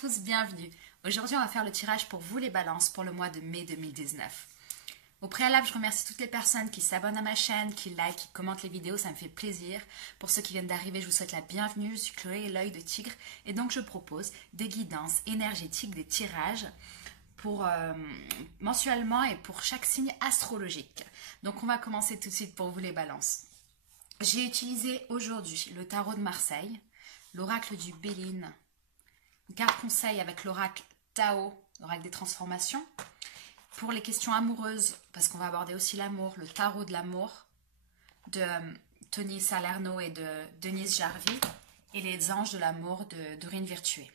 tous, bienvenue. Aujourd'hui, on va faire le tirage pour vous les balances pour le mois de mai 2019. Au préalable, je remercie toutes les personnes qui s'abonnent à ma chaîne, qui like, qui commentent les vidéos, ça me fait plaisir. Pour ceux qui viennent d'arriver, je vous souhaite la bienvenue. Je suis Chloé, l'œil de tigre, et donc je propose des guidances énergétiques, des tirages pour mensuellement et pour chaque signe astrologique. Donc on va commencer tout de suite pour vous les balances. J'ai utilisé aujourd'hui le tarot de Marseille, l'oracle du Béline, une carte conseil avec l'oracle Tao, l'oracle des transformations. Pour les questions amoureuses, parce qu'on va aborder aussi l'amour, le tarot de l'amour de Tony Salerno et de Denise Jarvie, et les anges de l'amour de Dorine Virtué.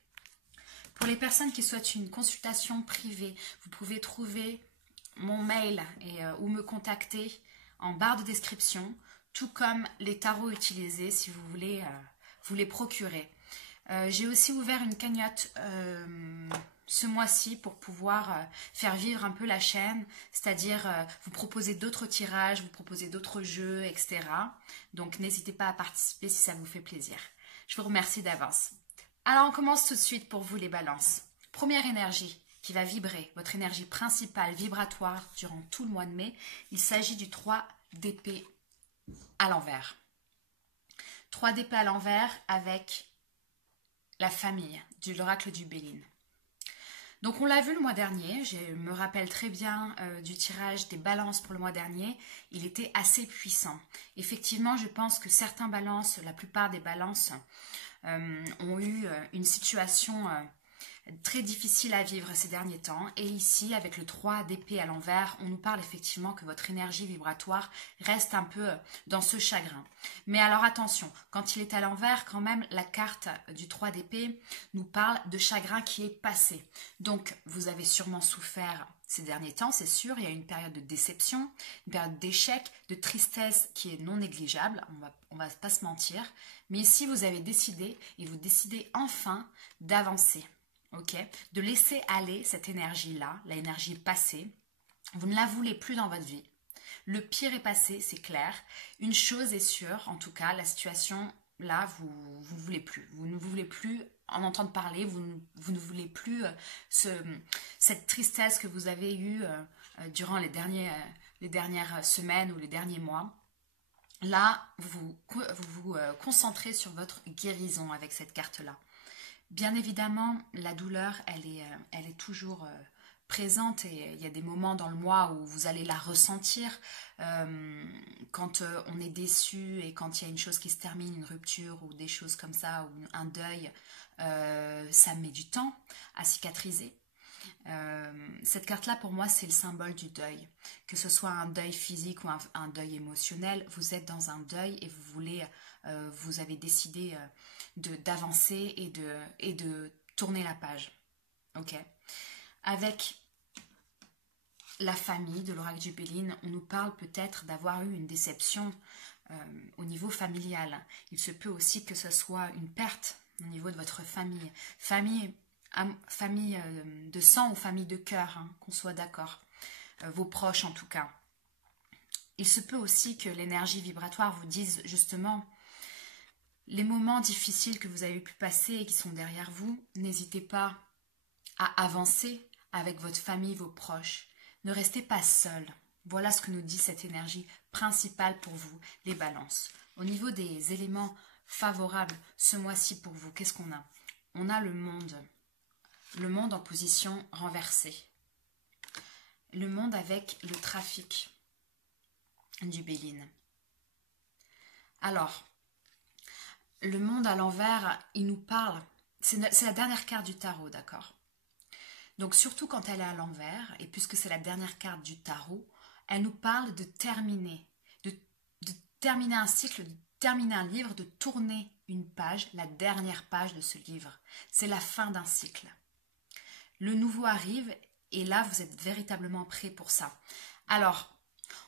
Pour les personnes qui souhaitent une consultation privée, vous pouvez trouver mon mail ou me contacter en barre de description, tout comme les tarots utilisés si vous voulez vous les procurer. J'ai aussi ouvert une cagnotte ce mois-ci pour pouvoir faire vivre un peu la chaîne, c'est-à-dire vous proposer d'autres tirages, vous proposer d'autres jeux, etc. Donc n'hésitez pas à participer si ça vous fait plaisir. Je vous remercie d'avance. Alors on commence tout de suite pour vous les balances. Première énergie qui va vibrer, votre énergie principale vibratoire durant tout le mois de mai, il s'agit du 3 d'épée à l'envers. 3 d'épée à l'envers avec la famille, de l'oracle du Béline. Donc on l'a vu le mois dernier, je me rappelle très bien du tirage des balances pour le mois dernier, il était assez puissant. Effectivement, je pense que certains balances, la plupart des balances ont eu une situation très difficile à vivre ces derniers temps. Et ici, avec le 3 d'épée à l'envers, on nous parle effectivement que votre énergie vibratoire reste un peu dans ce chagrin. Mais alors attention, quand il est à l'envers, quand même, la carte du 3 d'épée nous parle de chagrin qui est passé. Donc, vous avez sûrement souffert ces derniers temps, c'est sûr. Il y a une période de déception, une période d'échec, de tristesse qui est non négligeable. On va pas se mentir. Mais ici, vous avez décidé, et vous décidez enfin d'avancer. Okay, de laisser aller cette énergie-là, l'énergie passée. Vous ne la voulez plus dans votre vie. Le pire est passé, c'est clair. Une chose est sûre, en tout cas, la situation là, vous ne voulez plus. Vous ne voulez plus en entendre parler, vous ne voulez plus cette tristesse que vous avez eue durant les dernières semaines ou les derniers mois. Là, vous vous concentrez sur votre guérison avec cette carte-là. Bien évidemment, la douleur, elle est toujours présente et il y a des moments dans le mois où vous allez la ressentir quand on est déçu et quand il y a une chose qui se termine, une rupture ou des choses comme ça, ou un deuil, ça met du temps à cicatriser. Cette carte-là, pour moi, c'est le symbole du deuil. Que ce soit un deuil physique ou un deuil émotionnel, vous êtes dans un deuil et vous avez décidé d'avancer et de tourner la page. Ok. Avec la famille de l'oracle du Béline, on nous parle peut-être d'avoir eu une déception au niveau familial. Il se peut aussi que ce soit une perte au niveau de votre famille. Famille de sang ou famille de cœur, hein, qu'on soit d'accord. Vos proches en tout cas. Il se peut aussi que l'énergie vibratoire vous dise justement les moments difficiles que vous avez pu passer et qui sont derrière vous, n'hésitez pas à avancer avec votre famille, vos proches. Ne restez pas seul. Voilà ce que nous dit cette énergie principale pour vous, les balances. Au niveau des éléments favorables ce mois-ci pour vous, qu'est-ce qu'on a? On a le monde. Le monde en position renversée. Le monde avec le trafic du Béline. Alors, le monde à l'envers, il nous parle, c'est la dernière carte du tarot, d'accord? Donc surtout quand elle est à l'envers, et puisque c'est la dernière carte du tarot, elle nous parle de terminer, de terminer un cycle, de terminer un livre, de tourner une page, la dernière page de ce livre. C'est la fin d'un cycle. Le nouveau arrive, et là vous êtes véritablement prêt pour ça. Alors,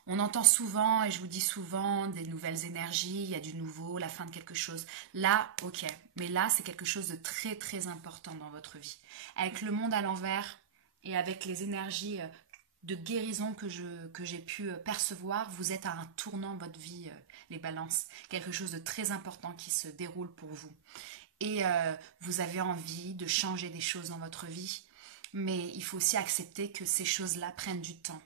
on entend souvent, et je vous dis souvent, des nouvelles énergies, il y a du nouveau, la fin de quelque chose. Là, ok, mais là, c'est quelque chose de très, très important dans votre vie. Avec le monde à l'envers et avec les énergies de guérison que j'ai pu percevoir, vous êtes à un tournant de votre vie, les balances. Quelque chose de très important qui se déroule pour vous. et vous avez envie de changer des choses dans votre vie. Mais il faut aussi accepter que ces choses-là prennent du temps.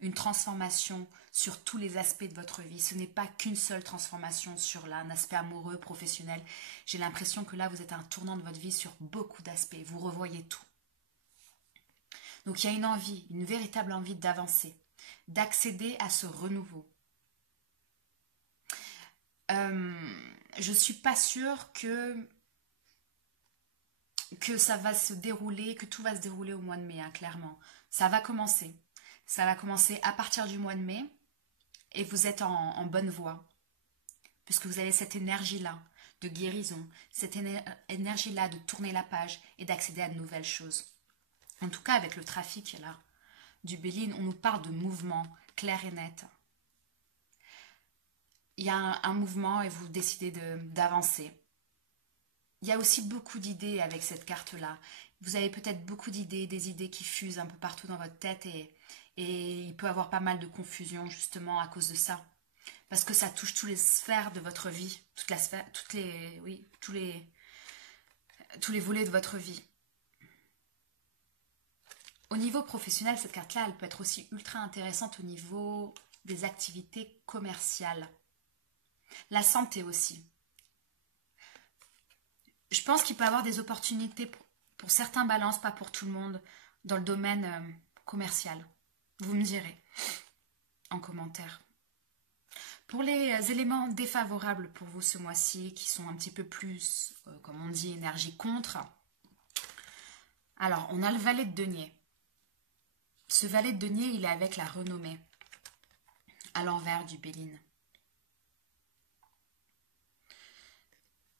Une transformation sur tous les aspects de votre vie. Ce n'est pas qu'une seule transformation sur un aspect amoureux, professionnel. J'ai l'impression que là, vous êtes à un tournant de votre vie sur beaucoup d'aspects. Vous revoyez tout. Donc il y a une envie, une véritable envie d'avancer, d'accéder à ce renouveau. Je ne suis pas sûre que ça va se dérouler, que tout va se dérouler au mois de mai, hein, clairement. Ça va commencer. Ça va commencer à partir du mois de mai et vous êtes en bonne voie. Puisque vous avez cette énergie-là de guérison, cette énergie-là de tourner la page et d'accéder à de nouvelles choses. En tout cas, avec le trafic là, du Béline, on nous parle de mouvement clair et net. Il y a un mouvement et vous décidez d'avancer. Il y a aussi beaucoup d'idées avec cette carte-là. Vous avez peut-être beaucoup d'idées, des idées qui fusent un peu partout dans votre tête et il peut y avoir pas mal de confusion justement à cause de ça. Parce que ça touche toutes les sphères de votre vie, tous les volets de votre vie. Au niveau professionnel, cette carte-là, elle peut être aussi ultra intéressante au niveau des activités commerciales. La santé aussi. Je pense qu'il peut y avoir des opportunités pour certains balances, pas pour tout le monde, dans le domaine commercial. Vous me direz en commentaire. Pour les éléments défavorables pour vous ce mois-ci, qui sont un petit peu plus, comme on dit, énergie contre, alors on a le valet de denier. Ce valet de denier, il est avec la renommée, à l'envers du Béline.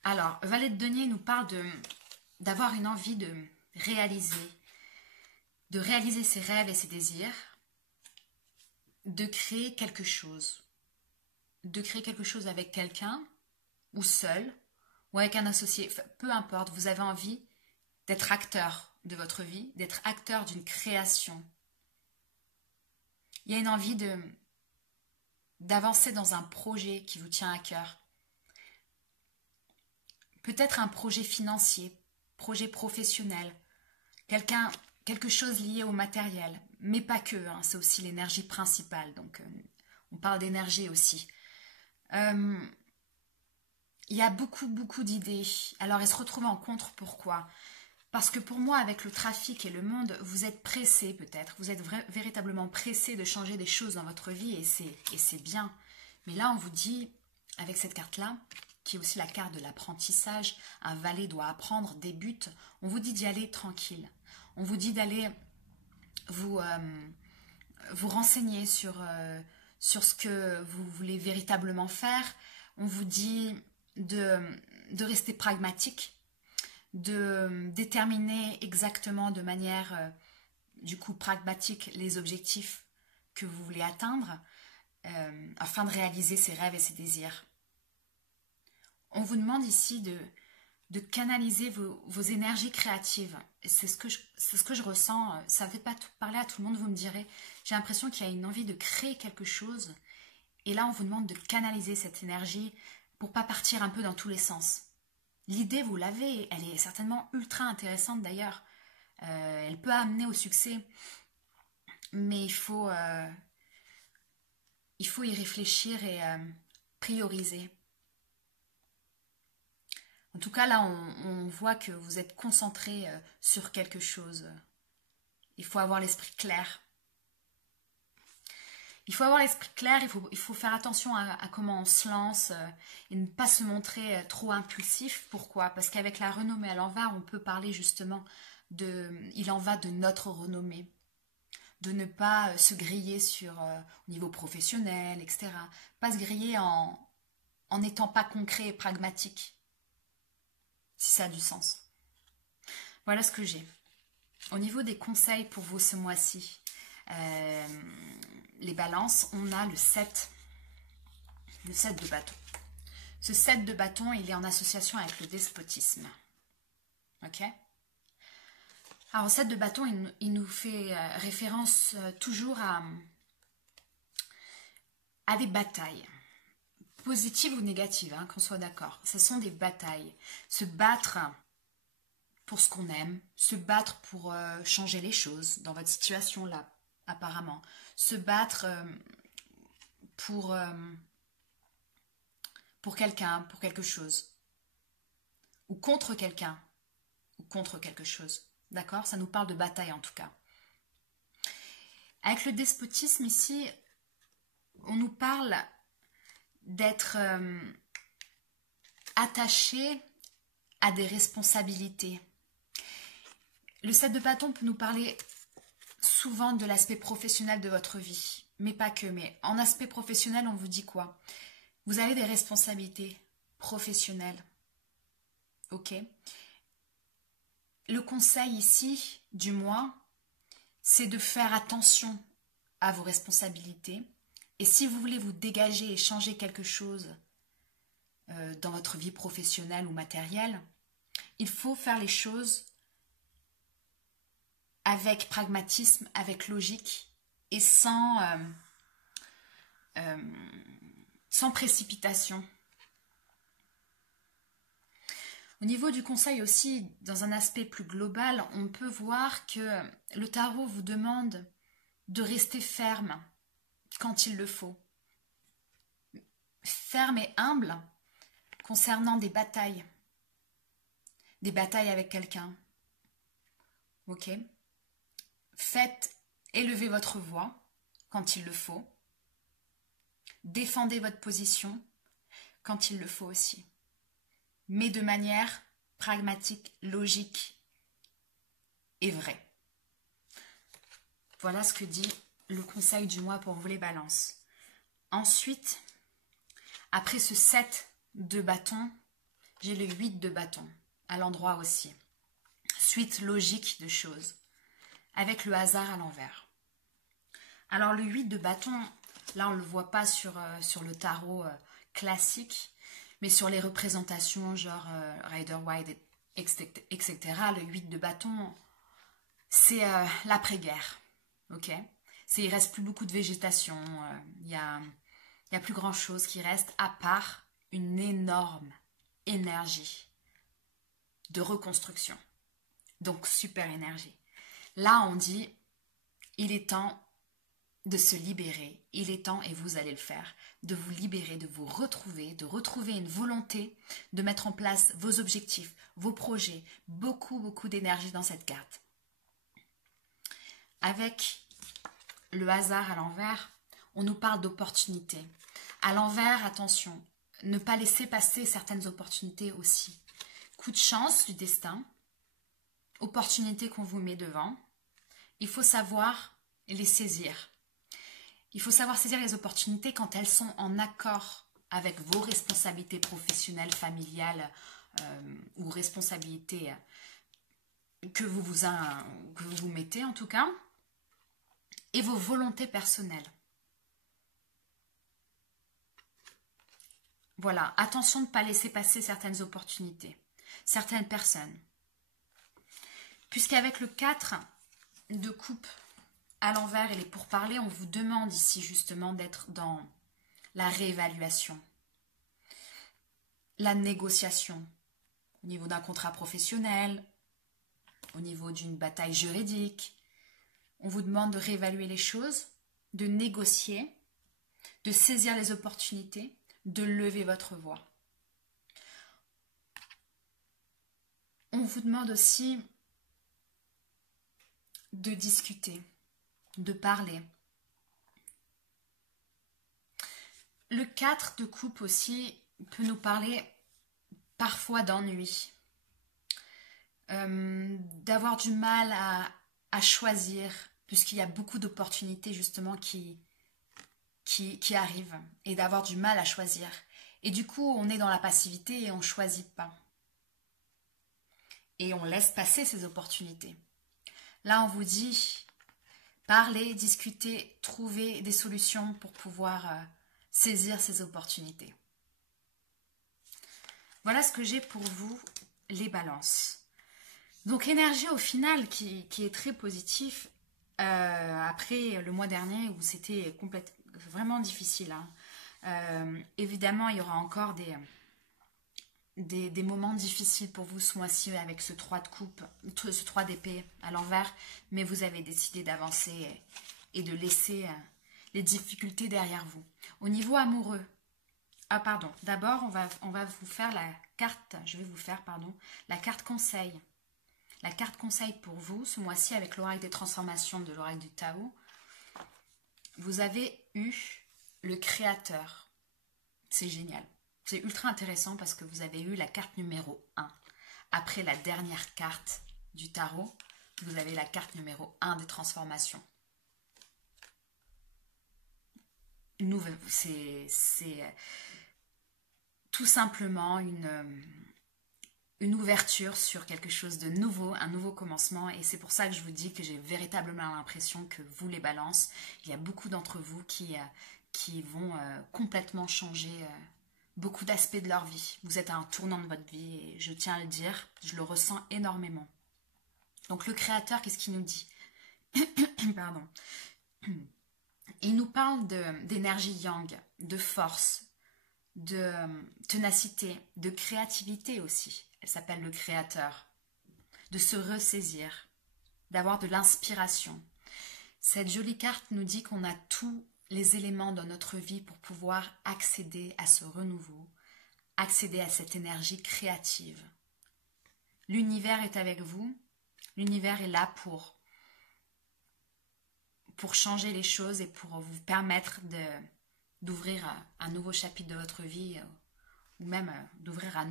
Alors, valet de denier nous parle d'avoir une envie de réaliser ses rêves et ses désirs, de créer quelque chose. De créer quelque chose avec quelqu'un, ou seul, ou avec un associé, peu importe, vous avez envie d'être acteur de votre vie, d'être acteur d'une création. Il y a une envie d'avancer dans un projet qui vous tient à cœur. Peut-être un projet financier, projet professionnel, quelque chose lié au matériel, mais pas que, hein, c'est aussi l'énergie principale, donc on parle d'énergie aussi. Il y a beaucoup d'idées. Alors, elle se retrouve en contre, pourquoi? Parce que pour moi, avec le trafic et le monde, vous êtes pressé peut-être, vous êtes véritablement pressé de changer des choses dans votre vie et c'est bien. Mais là, on vous dit, avec cette carte-là, qui est aussi la carte de l'apprentissage, un valet doit apprendre, débute, on vous dit d'y aller tranquille. On vous dit d'aller vous renseigner sur ce que vous voulez véritablement faire. On vous dit de rester pragmatique, de déterminer exactement de manière du coup pragmatique les objectifs que vous voulez atteindre afin de réaliser ses rêves et ses désirs. On vous demande ici de canaliser vos énergies créatives. C'est ce que je ressens. Ça ne fait pas parler à tout le monde, vous me direz. J'ai l'impression qu'il y a une envie de créer quelque chose. Et là, on vous demande de canaliser cette énergie pour ne pas partir un peu dans tous les sens. L'idée, vous l'avez. Elle est certainement ultra intéressante d'ailleurs. Elle peut amener au succès. Mais il faut y réfléchir et prioriser. En tout cas, là, on voit que vous êtes concentré sur quelque chose. Il faut avoir l'esprit clair. Il faut avoir l'esprit clair, il faut faire attention à comment on se lance et ne pas se montrer trop impulsif. Pourquoi? Parce qu'avec la renommée à l'envers, on peut parler justement il en va de notre renommée. De ne pas se griller au niveau professionnel, etc. Pas se griller en n'étant pas concret et pragmatique. Si ça a du sens. Voilà ce que j'ai. Au niveau des conseils pour vous ce mois-ci, les balances, on a le 7 de bâton. Ce 7 de bâton, il est en association avec le despotisme. Ok? Alors, 7 de bâton, il nous fait référence toujours à des batailles. positives ou négatives, hein, qu'on soit d'accord. Ce sont des batailles. Se battre pour ce qu'on aime, se battre pour changer les choses dans votre situation là, apparemment. Se battre pour quelqu'un, pour quelque chose. Ou contre quelqu'un, ou contre quelque chose. D'accord? Ça nous parle de bataille en tout cas. Avec le despotisme ici, on nous parle d'être attaché à des responsabilités. Le 7 de bâton peut nous parler souvent de l'aspect professionnel de votre vie, mais pas que. Mais en aspect professionnel, on vous dit quoi? Vous avez des responsabilités professionnelles. Ok? Le conseil ici, du moins, c'est de faire attention à vos responsabilités. Et si vous voulez vous dégager et changer quelque chose dans votre vie professionnelle ou matérielle, il faut faire les choses avec pragmatisme, avec logique et sans précipitation. Au niveau du conseil aussi, dans un aspect plus global, on peut voir que le tarot vous demande de rester ferme quand il le faut. Ferme et humble concernant des batailles avec quelqu'un. Ok? Faites élever votre voix quand il le faut. Défendez votre position quand il le faut aussi. Mais de manière pragmatique, logique et vraie. Voilà ce que dit le conseil du mois pour vous les balances. Ensuite, après ce 7 de bâton, j'ai le 8 de bâton à l'endroit aussi. Suite logique de choses, avec le hasard à l'envers. Alors le 8 de bâton, là on ne le voit pas sur le tarot classique, mais sur les représentations genre Rider-Waite, etc. Le 8 de bâton, c'est l'après-guerre. Ok? Il ne reste plus beaucoup de végétation, il y a plus grand chose qui reste à part une énorme énergie de reconstruction. Donc super énergie. Là on dit, il est temps de se libérer, il est temps, et vous allez le faire, de vous libérer, de vous retrouver, de retrouver une volonté de mettre en place vos objectifs, vos projets, beaucoup d'énergie dans cette carte. Avec le hasard à l'envers, on nous parle d'opportunités. À l'envers, attention, ne pas laisser passer certaines opportunités aussi. Coup de chance du destin, opportunités qu'on vous met devant, il faut savoir les saisir. Il faut savoir saisir les opportunités quand elles sont en accord avec vos responsabilités professionnelles, familiales ou responsabilités que vous vous mettez en tout cas, et vos volontés personnelles. Voilà, attention de ne pas laisser passer certaines opportunités, certaines personnes. Puisqu'avec le 4 de coupe à l'envers et les pourparlers, on vous demande ici justement d'être dans la réévaluation, la négociation, au niveau d'un contrat professionnel, au niveau d'une bataille juridique. On vous demande de réévaluer les choses, de négocier, de saisir les opportunités, de lever votre voix. On vous demande aussi de discuter, de parler. Le 4 de coupe aussi peut nous parler parfois d'ennui, d'avoir du mal à choisir, puisqu'il y a beaucoup d'opportunités justement qui arrivent, et d'avoir du mal à choisir. Et du coup, on est dans la passivité et on ne choisit pas. Et on laisse passer ces opportunités. Là, on vous dit, parlez, discutez, trouvez des solutions pour pouvoir saisir ces opportunités. Voilà ce que j'ai pour vous, les balances. Donc, énergie au final qui est très positif. Après le mois dernier où c'était vraiment difficile. Hein. Évidemment, il y aura encore des moments difficiles pour vous ce mois-ci avec ce 3 de coupe, ce 3 d'épée à l'envers, mais vous avez décidé d'avancer et de laisser les difficultés derrière vous. Au niveau amoureux, ah pardon, d'abord on va vous faire la carte, je vais vous faire pardon, la carte conseil. La carte conseil pour vous ce mois-ci avec l'oracle des transformations de l'oracle du Tao. Vous avez eu le créateur. C'est génial. C'est ultra intéressant parce que vous avez eu la carte numéro 1. Après la dernière carte du tarot, vous avez la carte numéro 1 des transformations. C'est tout simplement une ouverture sur quelque chose de nouveau, un nouveau commencement. Et c'est pour ça que je vous dis que j'ai véritablement l'impression que vous, les balances, il y a beaucoup d'entre vous qui vont complètement changer beaucoup d'aspects de leur vie. Vous êtes à un tournant de votre vie et je tiens à le dire, je le ressens énormément. Donc le créateur, qu'est-ce qu'il nous dit? Pardon. Il nous parle d'énergie yang, de force, de ténacité, de créativité aussi. Elle s'appelle le créateur. De se ressaisir, d'avoir de l'inspiration. Cette jolie carte nous dit qu'on a tous les éléments dans notre vie pour pouvoir accéder à ce renouveau, accéder à cette énergie créative. L'univers est avec vous. L'univers est là pour changer les choses et pour vous permettre d'ouvrir un nouveau chapitre de votre vie ou même d'ouvrir un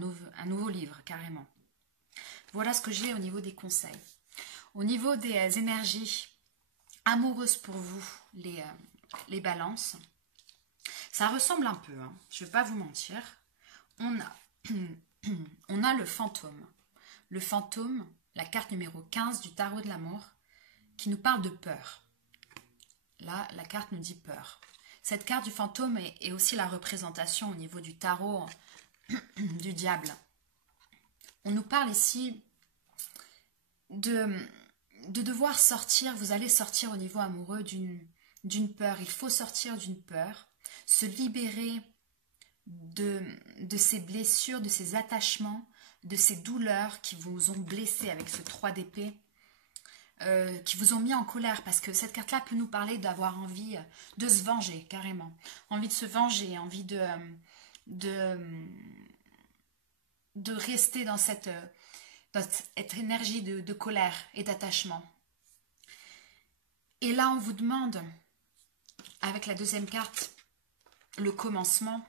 nouveau livre carrément. Voilà ce que j'ai au niveau des conseils. Au niveau des énergies amoureuses pour vous, les balances, ça ressemble un peu, hein, je ne vais pas vous mentir. On a le fantôme. Le fantôme, la carte numéro 15 du tarot de l'amour, qui nous parle de peur. Là, la carte nous dit peur. Cette carte du fantôme est aussi la représentation au niveau du tarot du diable. On nous parle ici de devoir sortir, vous allez sortir au niveau amoureux d'une peur. Il faut sortir d'une peur, se libérer de ces blessures, de ces attachements, de ces douleurs qui vous ont blessé avec ce 3 d'épée. Qui vous ont mis en colère, parce que cette carte-là peut nous parler d'avoir envie de se venger, carrément. Envie de se venger, envie de rester dans cette énergie de colère et d'attachement. Et là, on vous demande, avec la deuxième carte, le commencement,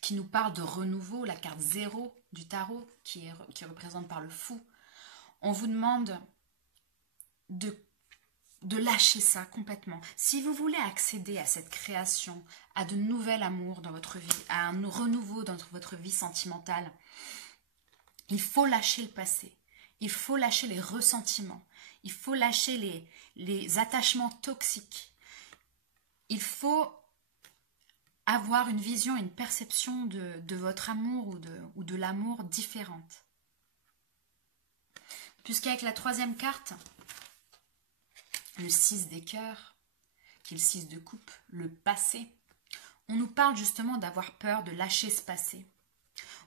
qui nous parle de renouveau, la carte 0 du tarot, qui représente par le fou. On vous demande de lâcher ça complètement. Si vous voulez accéder à cette création, à de nouvel amour dans votre vie, à un renouveau dans votre vie sentimentale, il faut lâcher le passé. Il faut lâcher les ressentiments. Il faut lâcher les attachements toxiques. Il faut avoir une vision, une perception de votre amour ou de l'amour différente. Puisqu'avec la troisième carte, le 6 des cœurs, qui est le 6 de coupe, le passé, on nous parle justement d'avoir peur de lâcher ce passé,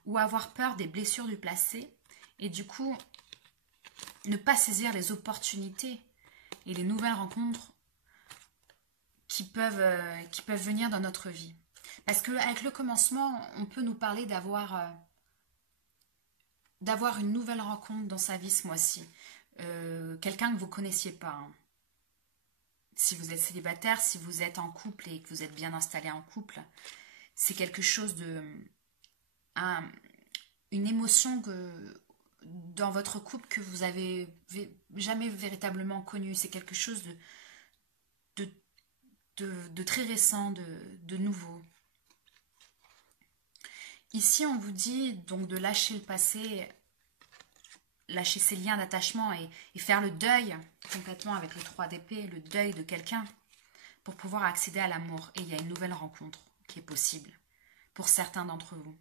ou avoir peur des blessures du passé, et du coup, ne pas saisir les opportunités et les nouvelles rencontres qui peuvent venir dans notre vie. Parce qu'avec le commencement, on peut nous parler d'avoir une nouvelle rencontre dans sa vie ce mois-ci. Quelqu'un que vous ne connaissiez pas, hein. Si vous êtes célibataire, si vous êtes en couple et que vous êtes bien installé en couple, c'est quelque chose une émotion dans votre couple que vous avez jamais véritablement connue. C'est quelque chose de très récent, de nouveau. Ici, on vous dit donc de lâcher le passé, lâcher ses liens d'attachement et faire le deuil complètement avec le 3 d'épée, le deuil de quelqu'un pour pouvoir accéder à l'amour. Et il y a une nouvelle rencontre qui est possible pour certains d'entre vous.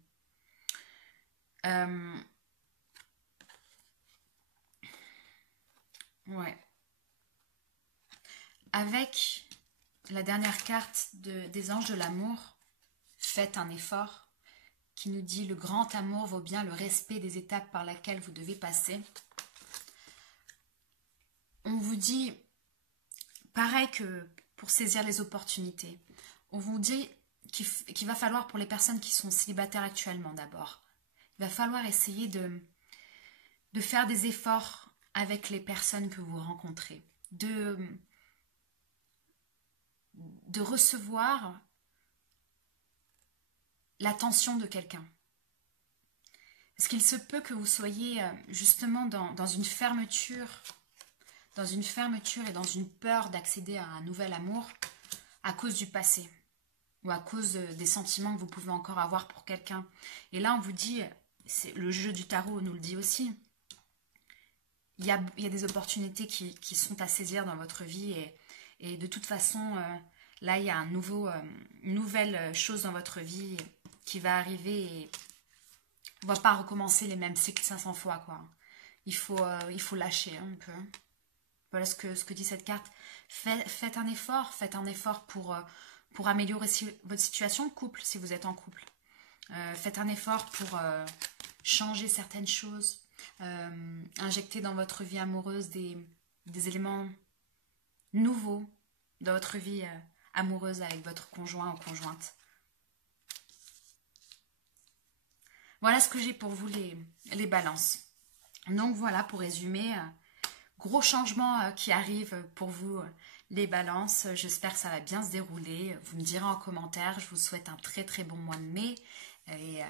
Ouais. Avec la dernière carte des anges de l'amour, faites un effort, qui nous dit le grand amour vaut bien le respect des étapes par lesquelles vous devez passer. On vous dit, pareil que pour saisir les opportunités, on vous dit qu'il va falloir pour les personnes qui sont célibataires actuellement d'abord, il va falloir essayer de faire des efforts avec les personnes que vous rencontrez, de recevoir l'attention de quelqu'un. Parce qu'il se peut que vous soyez justement dans une fermeture et dans une peur d'accéder à un nouvel amour à cause du passé ou à cause des sentiments que vous pouvez encore avoir pour quelqu'un. Et là, on vous dit, le jeu du tarot nous le dit aussi, il y a des opportunités qui sont à saisir dans votre vie et de toute façon, là, il y a une nouvelle chose dans votre vie qui va arriver et on ne va pas recommencer les mêmes cycles 500 fois, quoi. Il faut lâcher un peu. Voilà ce que dit cette carte. Faites un effort pour améliorer votre situation de couple, si vous êtes en couple. Faites un effort pour changer certaines choses, injecter dans votre vie amoureuse des éléments nouveaux dans votre vie amoureuse avec votre conjoint ou conjointe. Voilà ce que j'ai pour vous les balances. Donc voilà, pour résumer, gros changements qui arrivent pour vous, les balances. J'espère que ça va bien se dérouler. Vous me direz en commentaire. Je vous souhaite un très très bon mois de mai et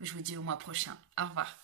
je vous dis au mois prochain. Au revoir.